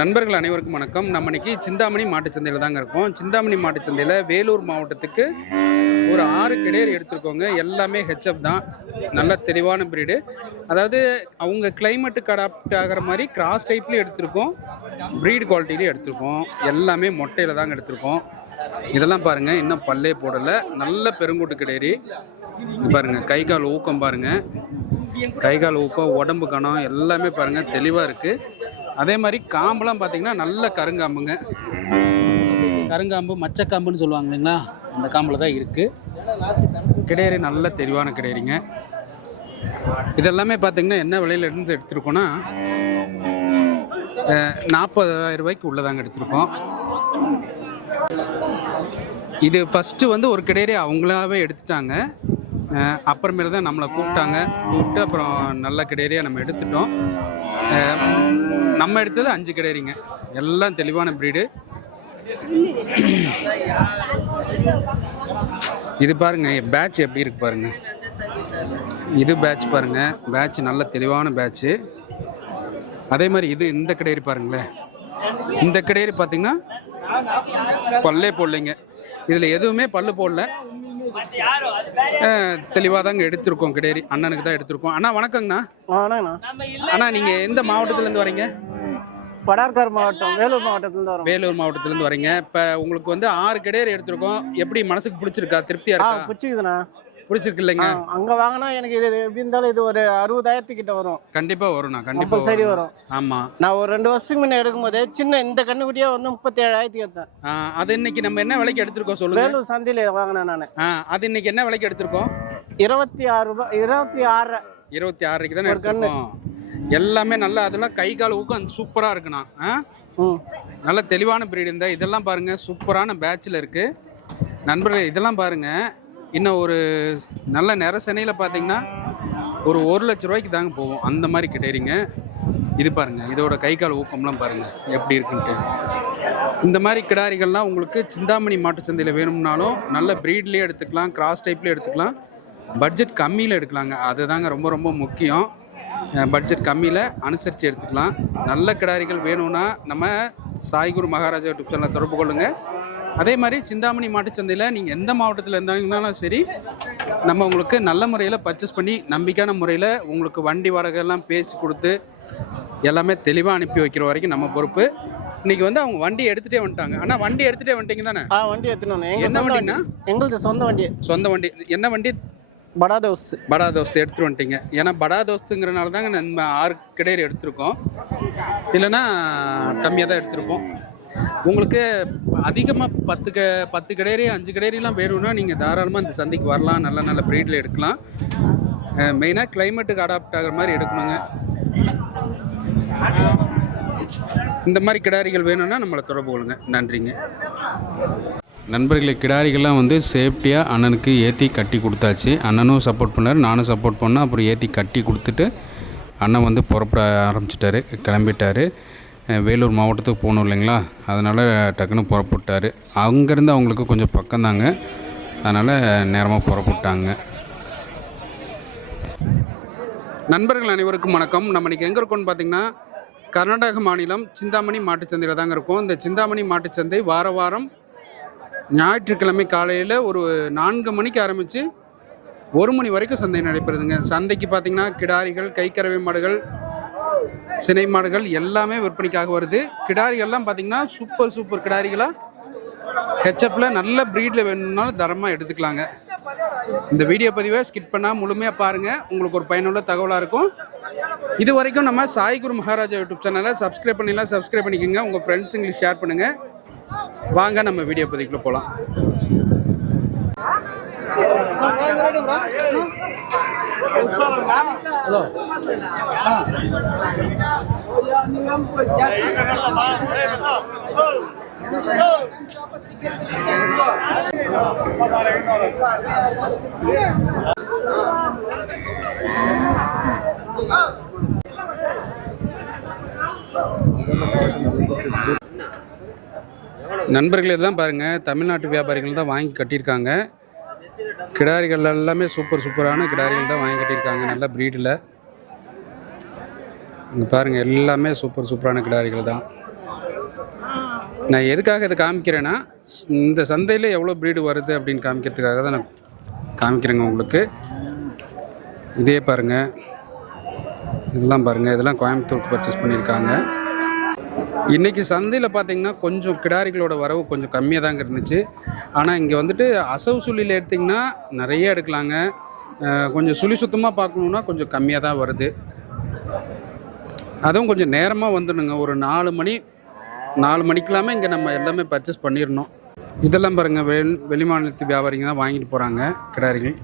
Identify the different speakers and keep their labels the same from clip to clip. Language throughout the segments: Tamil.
Speaker 1: நண்பர்கள் அனைவருக்கும் வணக்கம். நம்ம இன்னைக்கு சிந்தாமணி மாட்டுச்சந்தையில் தாங்க இருக்கோம். சிந்தாமணி மாட்டுச்சந்தையில் வேலூர் மாவட்டத்துக்கு ஒரு ஆறு கிடையர் எடுத்துருக்கோங்க. எல்லாமே ஹெச்எப் தான். நல்ல தெளிவான பிரீடு அதாவது அவங்க கிளைமேட்டுக்கு அடாப்ட் ஆகிற மாதிரி கிராஸ் டைப்லேயும் எடுத்திருக்கோம். ப்ரீடு குவாலிட்டிலையும் எடுத்திருக்கோம். எல்லாமே மொட்டையில் தாங்க எடுத்திருக்கோம். இதெல்லாம் பாருங்கள் இன்னும் பல்லே போடலை. நல்ல பெருங்கூட்டு கிடையாது பாருங்க கை கால் ஊக்கம் பாருங்க. கை கால் ஊக்கம் உடம்பு கணம் எல்லாமே பாருங்க தெளிவாக இருக்குது அதே மாதிரி காம்பெல்லாம் பார்த்தீங்கன்னா நல்ல கருங்காம்புங்க. கருங்காம்பு மச்சக்காம்புன்னு சொல்லுவாங்க இல்லைங்களா? அந்த காம்பில் தான் இருக்குது கிடையரி நல்ல தெளிவான கிடையரிங்க இதெல்லாமே பார்த்தீங்கன்னா என்ன விலையில இருந்து எடுத்திருக்கோன்னா நாற்பதாயிரம் ரூபாய்க்கு உள்ளதாங்க எடுத்திருக்கோம். இது ஃபஸ்ட்டு வந்து ஒரு கிடையரி அவங்களாவே எடுத்துட்டாங்க. அப்புறமேல தான் நம்மளை கூப்பிட்டாங்க. கூப்பிட்டு அப்புறம் நல்ல கிடையரியாக நம்ம எடுத்துட்டோம். நம்ம எடுத்தது அஞ்சு கிடையரிங்க எல்லாம் தெளிவான ப்ரீடு இது பாருங்க பேட்ச் எப்படி இருக்கு பாருங்க. இது பேட்ச் பாருங்க பேட்ச் நல்ல தெளிவான பேட்ச்சு அதே மாதிரி இது இந்த கிடையரி பாருங்களேன். இந்த கிடையரி பார்த்தீங்கன்னா பல்லே போடலைங்க. இதில் எதுவுமே பல்லு போடல. தெளிவாக தாங்க எடுத்திருக்கோம் கிடையரி அண்ணனுக்கு தான் எடுத்திருக்கோம். அண்ணா வணக்கங்கண்ணா. அண்ணா நீங்கள் எந்த மாவட்டத்துலேருந்து வரீங்க?
Speaker 2: படார்கார் மாவட்டம் வேலூர் மாவட்டத்துலேருந்து வரோம்.
Speaker 1: வேலூர் மாவட்டத்துலேருந்து வரீங்க. இப்போ உங்களுக்கு வந்து ஆறு கிடையரி எடுத்திருக்கோம். எப்படி மனசுக்கு பிடிச்சிருக்கா? திருப்தியாக
Speaker 2: ஆ
Speaker 1: இருக்கா
Speaker 2: பிடிச்சிக்குதுண்ணா
Speaker 1: பிடிச்சிருக்கு இல்லைங்க
Speaker 2: அங்கே வாங்கினா எனக்கு இது எப்படி இருந்தாலும் இது ஒரு அறுபதாயிரத்துக்கிட்ட வரும்.
Speaker 1: கண்டிப்பாக வரும்ண்ணா. கண்டிப்பாக
Speaker 2: கம்பல்சரி வரும்.
Speaker 1: ஆமாம்
Speaker 2: நான் ஒரு ரெண்டு வருஷத்துக்கு முன்னே எடுக்கும்போது சின்ன இந்த கண்ணுக்குட்டியே வந்து முப்பத்தி ஏழாயிரத்துக்கு எடுத்தேன்
Speaker 1: அது இன்னைக்கு நம்ம என்ன விலைக்கு எடுத்திருக்கோம் சொல்லுங்க.
Speaker 2: வேலூர் சந்தையில் வாங்கினேன் நான்.
Speaker 1: ஆ அது இன்னைக்கு என்ன விலைக்கு எடுத்திருக்கோம்?
Speaker 2: இருபத்தி ஆறு ரூபாய் இருபத்தி ஆறு
Speaker 1: இருபத்தி ஆறரைக்கு தானே
Speaker 2: ஒரு கண்ணு.
Speaker 1: எடுத்திருக்கோம். எல்லாமே நல்லா அதெல்லாம் கை கால் ஊக்கம் சூப்பராக இருக்குண்ணா ஆ? நல்ல தெளிவான பிரீடு இந்த. இதெல்லாம் பாருங்க சூப்பரான பேட்சில் இருக்கு. நண்பர்களே இதெல்லாம் பாருங்க. இன்னும் ஒரு நல்ல நிற சென்னையில் பார்த்தீங்கன்னா ஒரு ஒரு லட்ச ரூபாய்க்கு தாங்க போகும் அந்த மாதிரி கிடையாதுங்க இது பாருங்க இதோட கை கால் ஊக்கம்லாம் பாருங்க எப்படி இருக்குன்ட்டு. இந்த மாதிரி கிடாரிகள்லாம் உங்களுக்கு சிந்தாமணி மாட்டுச் சந்தையில் வேணும்னாலும் நல்ல ப்ரீட்லேயே எடுத்துக்கலாம் கிராஸ் டைப்லேயே எடுத்துக்கலாம். பட்ஜெட் கம்மியில் எடுக்கலாங்க. அதுதாங்க ரொம்ப ரொம்ப முக்கியம். பட்ஜெட் கம்மியில் அனுசரித்து எடுத்துக்கலாம். நல்ல கிடாரிகள் வேணும்னா நம்ம சாய்குரு மகாராஜா யூடியூப் சேனலை தொடர்பு கொள்ளுங்கள் அதே மாதிரி சிந்தாமணி மாட்டுச்சந்தையில் நீங்கள் எந்த மாவட்டத்தில் இருந்தாலும் சரி நம்ம உங்களுக்கு நல்ல முறையில் பர்ச்சேஸ் பண்ணி நம்பிக்கையான முறையில் உங்களுக்கு வண்டி வாடகை எல்லாம் பேசி கொடுத்து எல்லாமே தெளிவாக அனுப்பி வைக்கிற வரைக்கும் நம்ம பொறுப்பு. இன்னைக்கு வந்து அவங்க வண்டி எடுத்துகிட்டே வந்துட்டாங்க. ஆனால் வண்டி எடுத்துகிட்டே வந்துட்டீங்க தானே
Speaker 2: ஆ வண்டி எங்கள்
Speaker 1: என்ன
Speaker 2: சொந்த
Speaker 1: வண்டிண்ணா?
Speaker 2: வண்டி? எங்களுது சொந்த வண்டி.
Speaker 1: சொந்த வண்டி. என்ன வண்டி?
Speaker 2: படா தோஸ்
Speaker 1: படா தோஸ்து எடுத்துட்டு வந்துட்டீங்க. ஏன்னா படா தோஸ்துங்கிறனால தாங்க நம்ம ஆறு கிடையாது எடுத்திருக்கோம். இல்லைன்னா கம்மியாக தான் எடுத்திருப்போம். உங்களுக்கு அதிகமாக பத்து க பத்து கடையரி அஞ்சு கடையரிலாம் வேணும்னா நீங்கள் தாராளமாக இந்த சந்தைக்கு வரலாம். நல்ல நல்ல ப்ரீடில் எடுக்கலாம். மெயினாக கிளைமேட்டுக்கு அடாப்ட் ஆகிற மாதிரி எடுக்கணுங்க. இந்த மாதிரி கிடாரிகள் வேணும்னா நம்மளை தொடர்பு கொள்ளுங்க. நன்றிங்க. நண்பர்களே கிடாரிகள்லாம் வந்து சேஃப்டியாக அண்ணனுக்கு ஏற்றி கட்டி கொடுத்தாச்சு. அண்ணனும் சப்போர்ட் பண்ணார் நானும் சப்போர்ட் பண்ணேன் அப்புறம் ஏற்றி கட்டி கொடுத்துட்டு அண்ணன் வந்து புறப்பட ஆரம்பிச்சிட்டாரு கிளம்பிட்டாரு. வேலூர் மாவட்டத்துக்கு போகணும் இல்லைங்களா? அதனால் டக்குன்னு புறப்பட்டார். அங்கேருந்து அவங்களுக்கு கொஞ்சம் பக்கம்தாங்க அதனால் நேரமாக புறப்பட்டாங்க. நண்பர்கள் அனைவருக்கும் வணக்கம். நம்ம இன்றைக்கி எங்கே இருக்கோம்னு பார்த்தீங்கன்னா கர்நாடக மாநிலம் சிந்தாமணி மாட்டுச்சந்தையில் தாங்க இருக்கும். இந்த சிந்தாமணி மாட்டுச்சந்தை வார வாரம் ஞாயிற்றுக்கிழமை காலையில் ஒரு நான்கு மணிக்கு ஆரம்பித்து ஒரு மணி வரைக்கும் சந்தை நடைபெறுதுங்க. சந்தைக்கு பார்த்தீங்கன்னா கிடாரிகள் கைக்கரவை மாடுகள் சினை மாடுகள் எல்லாமே விற்பனைக்காக வருது. கிடாரிகள்லாம் பார்த்தீங்கன்னா சூப்பர் சூப்பர் கிடாரிகளாக ஹெச்எஃப்ல நல்ல ப்ரீடில் வேணும்னாலும் தரமாக எடுத்துக்கலாங்க. இந்த வீடியோ பதிவை ஸ்கிப் பண்ணால் முழுமையாக பாருங்கள் உங்களுக்கு ஒரு பயனுள்ள தகவலாக இருக்கும். இது வரைக்கும் நம்ம சாய்குரு மகாராஜா யூடியூப் சேனலை சப்ஸ்கிரைப் பண்ணிடலாம். சப்ஸ்கிரைப் பண்ணிக்கோங்க. உங்கள் ஃப்ரெண்ட்ஸுங்களுக்கு ஷேர் பண்ணுங்கள் வாங்க நம்ம வீடியோ பதிவுக்குள்ள போகலாம் நண்பர்கள் இதெல்லாம் பாருங்கள் தமிழ்நாட்டு வியாபாரிகள் தான் வாங்கி கட்டியிருக்காங்க. கிடாரிகள் எல்லாமே சூப்பர் சூப்பரான கிடாரிகள் தான் வாங்கி கட்டியிருக்காங்க. நல்ல ப்ரீடில் இங்கே பாருங்கள் எல்லாமே சூப்பர் சூப்பரான கிடாரிகள் தான். நான் எதுக்காக இதை காமிக்கிறேன்னா இந்த சந்தையில் எவ்வளோ ப்ரீடு வருது அப்படின்னு காமிக்கிறதுக்காக தான் நான் காமிக்கிறேங்க உங்களுக்கு. இதே பாருங்கள் இதெல்லாம் பாருங்கள் இதெல்லாம் கோயம்புத்தூருக்கு பர்ச்சேஸ் பண்ணியிருக்காங்க. இன்றைக்கி சந்தையில் பார்த்தீங்கன்னா கொஞ்சம் கிடாரிகளோட வரவு கொஞ்சம் கம்மியாக தாங்க இருந்துச்சு. ஆனால் இங்கே வந்துட்டு அசவு சுழியில் எடுத்திங்கன்னா நிறைய எடுக்கலாங்க. கொஞ்சம் சுழி சுத்தமாக பார்க்கணுன்னா கொஞ்சம் கம்மியாக தான் வருது. அதுவும் கொஞ்சம் நேரமாக வந்துடுங்க ஒரு நாலு மணி நாலு மணிக்கெல்லாமே இங்கே நம்ம எல்லாமே பர்ச்சேஸ் பண்ணிடணும். இதெல்லாம் பாருங்கள் வெளி வெளிமாநிலத்து வியாபாரிங்க தான் வாங்கிட்டு போகிறாங்க கிடாரிகள்.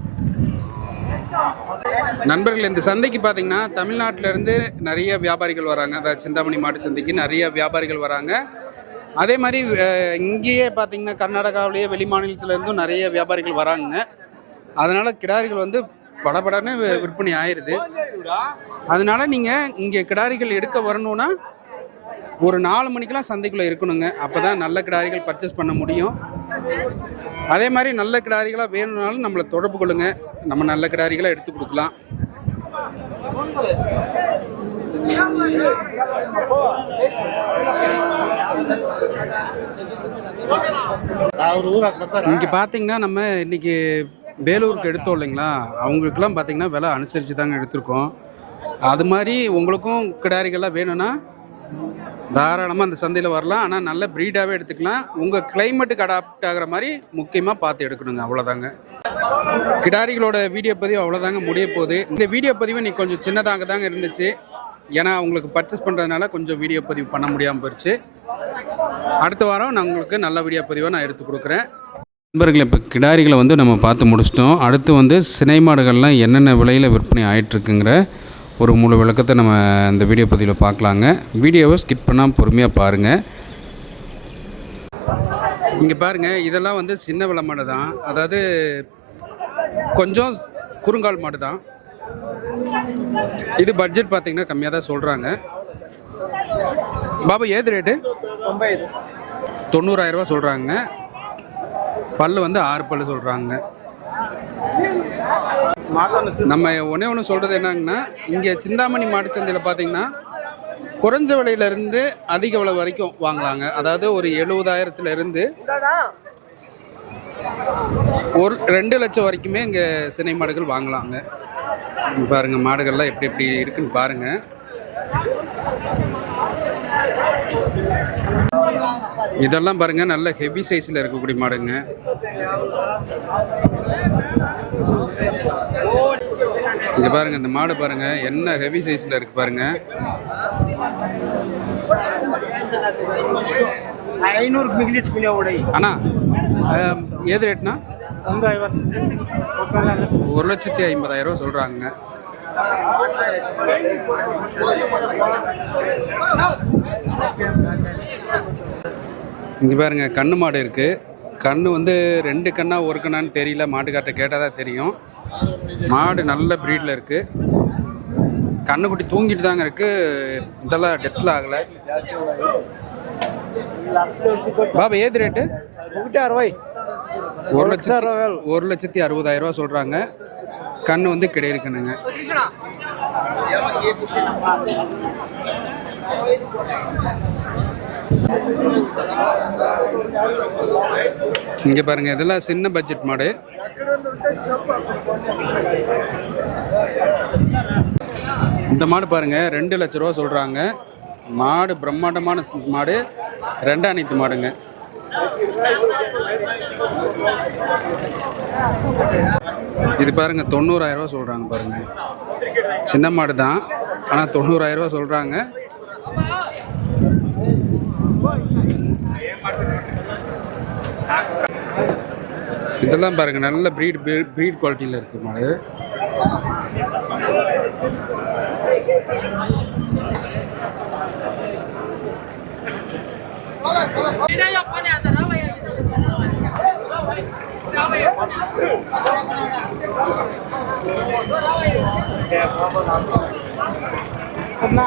Speaker 1: நண்பர்கள் இந்த சந்தைக்கு பார்த்தீங்கன்னா தமிழ்நாட்டிலேருந்து நிறைய வியாபாரிகள் வராங்க. அதாவது சிந்தாமணி மாட்டு சந்தைக்கு நிறைய வியாபாரிகள் வராங்க. அதே மாதிரி இங்கேயே பார்த்தீங்கன்னா கர்நாடகாவிலேயே வெளி மாநிலத்திலேருந்தும் நிறைய வியாபாரிகள் வராங்க. அதனால் கிடாரிகள் வந்து படபடன்னு விற்பனை ஆயிடுது அதனால நீங்கள் இங்கே கிடாரிகள் எடுக்க வரணும்னா ஒரு நாலு மணிக்கெலாம் சந்தைக்குள்ளே இருக்கணுங்க. அப்போ தான் நல்ல கிடாரிகள் பர்ச்சேஸ் பண்ண முடியும். அதே மாதிரி நல்ல கிடாரிகளாக வேணும்னாலும் நம்மளை தொடர்பு கொள்ளுங்க. நம்ம நல்ல கிடாரிகளாக எடுத்து கொடுக்கலாம். இங்கே பார்த்தீங்கன்னா நம்ம இன்னைக்கு வேலூருக்கு எடுத்தோம் இல்லைங்களா? அவங்களுக்குலாம் பார்த்தீங்கன்னா விலை அனுசரித்து தாங்க எடுத்திருக்கோம். அது மாதிரி உங்களுக்கும் கிடாரிகள்லாம் வேணும்னா தாராளமாக அந்த சந்தையில் வரலாம். ஆனால் நல்ல ப்ரீடாகவே எடுத்துக்கலாம். உங்கள் கிளைமேட்டுக்கு அடாப்ட் ஆகிற மாதிரி முக்கியமாக பார்த்து எடுக்கணுங்க. அவ்வளோதாங்க கிடாரிகளோட வீடியோ பதிவு அவ்வளோதாங்க முடிய போகுது. இந்த வீடியோ பதிவு இன்றைக்கி கொஞ்சம் சின்னதாக தாங்க இருந்துச்சு. ஏன்னா உங்களுக்கு பர்ச்சேஸ் பண்ணுறதுனால கொஞ்சம் வீடியோ பதிவு பண்ண முடியாமல் போயிடுச்சு அடுத்த வாரம் நான் உங்களுக்கு நல்ல வீடியோ பதிவாக நான் எடுத்து கொடுக்குறேன். நண்பர்கள் இப்போ கிடாரிகளை வந்து நம்ம பார்த்து முடிச்சிட்டோம். அடுத்து வந்து சினை மாடுகள்லாம் என்னென்ன விலையில் விற்பனை ஆயிட்டுருக்குங்கிற ஒரு முழு விளக்கத்தை நம்ம இந்த வீடியோ பதிவில் பார்க்கலாங்க. வீடியோவை ஸ்கிப் பண்ணால் பொறுமையாக பாருங்கள் இங்கே பாருங்கள் இதெல்லாம் வந்து சின்ன விலை மாடு தான். அதாவது கொஞ்சம் குறுங்கால் மாடு தான். இது பட்ஜெட் பார்த்தீங்கன்னா கம்மியாக தான் சொல்கிறாங்க பாபா ஏது ரேட்டு தொண்ணூறாயிரரூபா சொல்கிறாங்க பல் வந்து ஆறு பல் சொல்கிறாங்க நம்ம ஒன்றே ஒன்று சொல்கிறது என்னங்கன்னா இங்கே சிந்தாமணி மாட்டுச்சந்தையில் பார்த்தீங்கன்னா குறைஞ்ச விலையிலேருந்து அதிக விலை வரைக்கும் வாங்கலாங்க அதாவது ஒரு எழுபதாயிரத்துலேருந்து ஒரு ரெண்டு லட்சம் வரைக்குமே இங்கே சினை மாடுகள் வாங்கலாங்க. பாருங்க மாடுகள்லாம் எப்படி எப்படி இருக்குன்னு பாருங்க. இதெல்லாம் பாருங்க நல்ல ஹெவி சைஸில் இருக்கக்கூடிய மாடுங்க. இங்கே பாருங்க இந்த மாடு பாருங்கள் என்ன ஹெவி சைஸில் இருக்குது பாருங்கள்
Speaker 2: ஐநூறு மிகிலிஸ்குள்ளே
Speaker 1: உடை. அண்ணா ஏது ரேட்னா ஒரு லட்சத்தி ஐம்பதாயிரம் ரூபா சொல்கிறாங்க இங்கே பாருங்க கண்ணு மாடு இருக்குது கண் வந்து ரெண்டு கண்ணா ஒரு கண்ணான்னு தெரியல. மாட்டுக்காட்ட கேட்டால் தான் தெரியும். மாடு நல்ல ப்ரீடில் இருக்குது கண்ணுக்குட்டி தூங்கிட்டு தாங்க இருக்குது இதெல்லாம் டெத்தில் ஆகலை. பாபா ஏது ரேட்டு
Speaker 2: ரூபாய்.
Speaker 1: ஒரு லட்சம் ஒரு லட்சத்தி அறுபதாயிரம் ரூபா சொல்கிறாங்க கண் வந்து கிடையிருக்கணுங்க இங்க பாருங்க இதெல்லாம் சின்ன பட்ஜெட் மாடு. இந்த மாடு பாருங்க ரெண்டு லட்ச ரூபா சொல்றாங்க. மாடு பிரம்மாண்டமான மாடு. மாடு ரெண்டாணித்து மாடுங்க. இது பாருங்க தொண்ணூறாயிரம் ரூபா சொல்றாங்க பாருங்க. சின்ன மாடு தான் ஆனா தொண்ணூறாயிரம் ரூபா சொல்றாங்க. இதெல்லாம் பாருங்கள் நல்ல ப்ரீட் ப்ரீட் குவாலிட்டியில் இருக்குது மாடு. அண்ணா.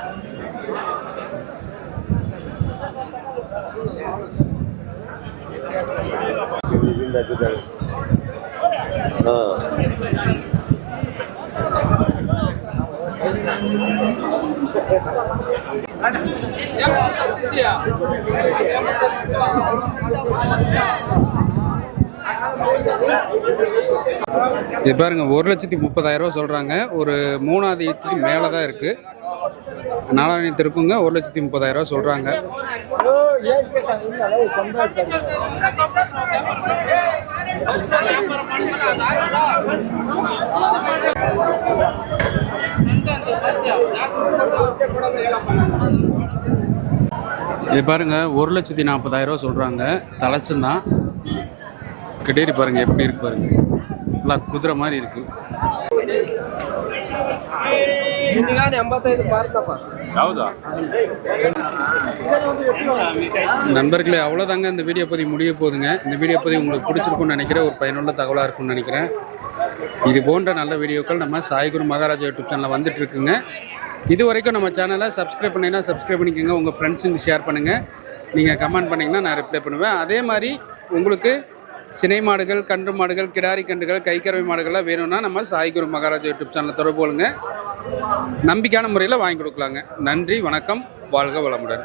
Speaker 1: இது பாருங்க ஒரு லட்சத்தி முப்பதாயிரம் ரூபா சொல்றாங்க. ஒரு மூணாவது மேலே தான் இருக்கு. நாலாயிரத்திற்குங்க ஒரு லட்சத்தி முப்பதாயிரம் ரூபா சொல்றாங்க. இது பாருங்க ஒரு லட்சத்தி நாற்பதாயிரம் ரூபா சொல்றாங்க. தலைச்சந்தான் கிட்டேரி பாருங்க எப்படி இருக்கு பாருங்க. நல்லா குதிரை மாதிரி இருக்கு.
Speaker 3: ಹಿಂದಿಗಾನೆ ಎಂಬತ್ತೈದು ಮಾರ್ತಪ್ಪ
Speaker 4: ಹೌದಾ
Speaker 1: நண்பர்களே அவ்வளோதாங்க இந்த வீடியோ பதிவு முடிய போகுதுங்க இந்த வீடியோ பதிவு உங்களுக்கு பிடிச்சிருக்கும்னு நினைக்கிறேன் ஒரு பயனுள்ள தகவலாக இருக்கும்னு நினைக்கிறேன் இது போன்ற நல்ல வீடியோக்கள் நம்ம சாய்குரு மகாராஜா யூடியூப் சேனலில் வந்துட்டு இருக்குங்க இது வரைக்கும் நம்ம சேனலை சப்ஸ்கிரைப் பண்ணீங்கன்னா சப்ஸ்கிரைப் பண்ணிக்கோங்க உங்கள் ஃப்ரெண்ட்ஸுங்க ஷேர் பண்ணுங்கள் நீங்கள் கமெண்ட் பண்ணிங்கன்னா நான் ரிப்ளை பண்ணுவேன் அதே மாதிரி உங்களுக்கு சினை மாடுகள் கன்று மாடுகள் கிடாரி கன்றுகள் கைக்கறவை மாடுகள்லாம் வேணும்னா நம்ம சாய்குரு மகாராஜா யூடியூப் சேனலை தொடர்பு கொள்ளுங்க நம்பிக்கையான முறையில் வாங்கி கொடுக்கலாங்க. நன்றி வணக்கம் வாழ்க வளமுடன்.